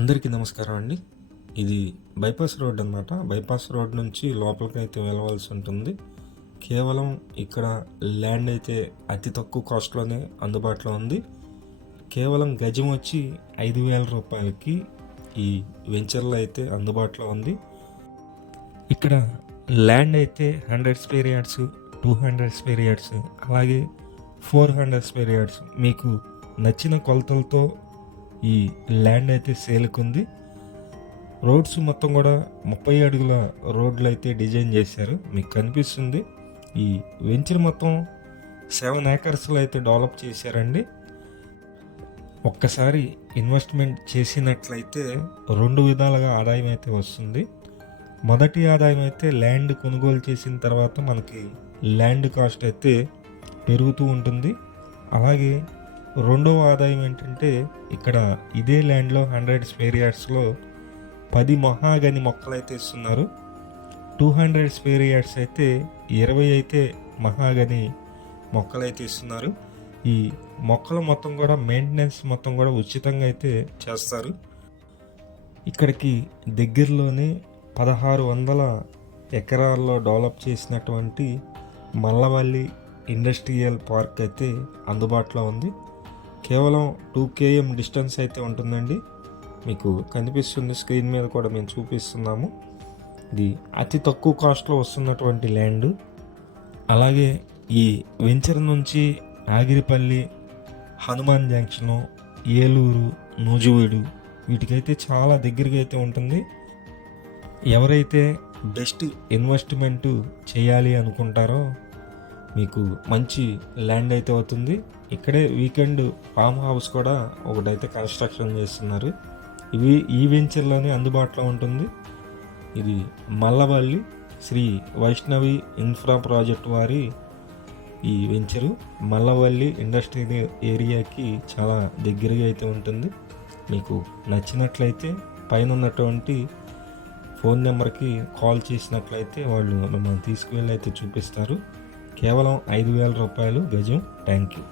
అందరికీ నమస్కారం అండి. ఇది బైపాస్ రోడ్ అన్నమాట. బైపాస్ రోడ్ నుంచి లోపలికి అయితే వెళ్ళవలసి ఉంటుంది. కేవలం ఇక్కడ ల్యాండ్ అయితే అతి తక్కువ కాస్ట్లోనే అందుబాటులో ఉంది. కేవలం గజం వచ్చి ఐదు వేల రూపాయలకి ఈ వెంచర్లో అయితే అందుబాటులో ఉంది. ఇక్కడ ల్యాండ్ అయితే hundred square yards two hundred square yards అలాగే ఫోర్ హండ్రెడ్ స్క్వేర్ యార్డ్స్ మీకు నచ్చిన కొలతలతో ఈ ల్యాండ్ అయితే సేల్కుంది రోడ్స్ మొత్తం కూడా ముప్పై అడుగుల రోడ్లు అయితే డిజైన్ చేశారు. మీకు కనిపిస్తుంది. ఈ వెంచర్ మొత్తం సెవెన్ ఏకర్స్లో అయితే డెవలప్ చేశారండి. ఒక్కసారి ఇన్వెస్ట్మెంట్ చేసినట్లయితే రెండు విధాలుగా ఆదాయం అయితే వస్తుంది. మొదటి ఆదాయం అయితే ల్యాండ్ కొనుగోలు చేసిన తర్వాత మనకి ల్యాండ్ కాస్ట్ అయితే పెరుగుతూ ఉంటుంది. అలాగే రెండవ ఆదాయం ఏంటంటే ఇక్కడ ఇదే ల్యాండ్లో హండ్రెడ్ స్పేర్ యార్డ్స్లో పది మహాగని మొక్కలు అయితే ఇస్తున్నారు. టూ హండ్రెడ్ స్పేర్ యార్డ్స్ అయితే ఇరవై అయితే మహాగని మొక్కలు అయితే ఇస్తున్నారు. ఈ మొక్కల మొత్తం కూడా మెయింటెనెన్స్ మొత్తం కూడా ఉచితంగా అయితే చేస్తారు. ఇక్కడికి దగ్గరలోనే పదహారు వందల ఎకరాల్లో డెవలప్ చేసినటువంటి మల్లవల్లి ఇండస్ట్రియల్ పార్క్ అయితే అందుబాటులో ఉంది. కేవలం టూ కేఎం డిస్టెన్స్ అయితే ఉంటుందండి. మీకు కనిపిస్తుంది స్క్రీన్ మీద కూడా మేము చూపిస్తున్నాము. ఇది అతి తక్కువ కాస్ట్లో వస్తున్నటువంటి ల్యాండ్. అలాగే ఈ వెంచర్ నుంచి ఆగిరిపల్లి హనుమాన్ జంక్షను ఏలూరు నూజువీడు వీటికైతే చాలా దగ్గరగా అయితే ఉంటుంది. ఎవరైతే బెస్ట్ ఇన్వెస్ట్మెంట్ చేయాలి అనుకుంటారో మీకు మంచి ల్యాండ్ అయితే అవుతుంది. ఇక్కడే వీకెండ్ ఫామ్ హౌస్ కూడా ఒకటైతే కన్స్ట్రక్షన్ చేస్తున్నారు. ఇవి ఈ వెంచర్లోనే అందుబాటులో ఉంటుంది. ఇది మల్లవల్లి శ్రీ వైష్ణవి ఇన్ఫ్రా ప్రాజెక్ట్ వారి ఈ వెంచరు. మల్లవల్లి ఇండస్ట్రియల్ ఏరియాకి చాలా దగ్గరగా అయితే ఉంటుంది. మీకు నచ్చినట్లయితే పైన ఉన్నటువంటి ఫోన్ నెంబర్కి కాల్ చేసినట్లయితే వాళ్ళు మిమ్మల్ని తీసుకువెళ్ళి అయితే చూపిస్తారు. కేవలం ఐదు వేల రూపాయలు గజం. Thank you